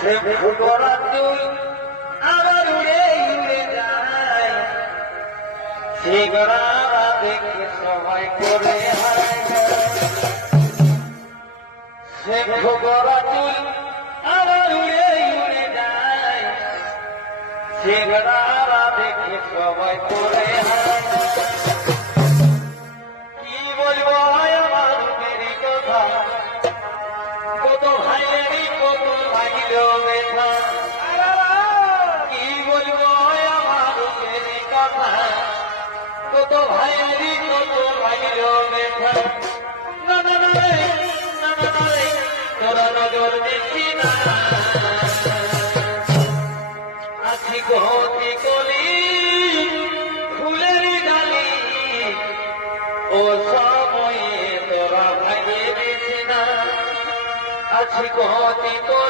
সে ফুটবলা চুল আবার উড়ে উড়ে যায়, সে গড়ারা দেখে সবাই করে সে ফুটবলা চুল আবার উড়ে উড়ে যায়, সে গড়ারা দেখে সবাই করে কি বলবো আমার মেরি কথা, কত ভাইয়েরই কত ভাইল ব্যথা, কি বলবো আমার মেরি কথা, কত ভাইয়েরই কত ভাইল ব্যথা। না না না রে, না না না রে, তোরা নজর দেখি না, আছি গতি কলি ফুলের ডালি, ও সময়ে তোরা ভাইয়ে দিস না, আছি গতি কলি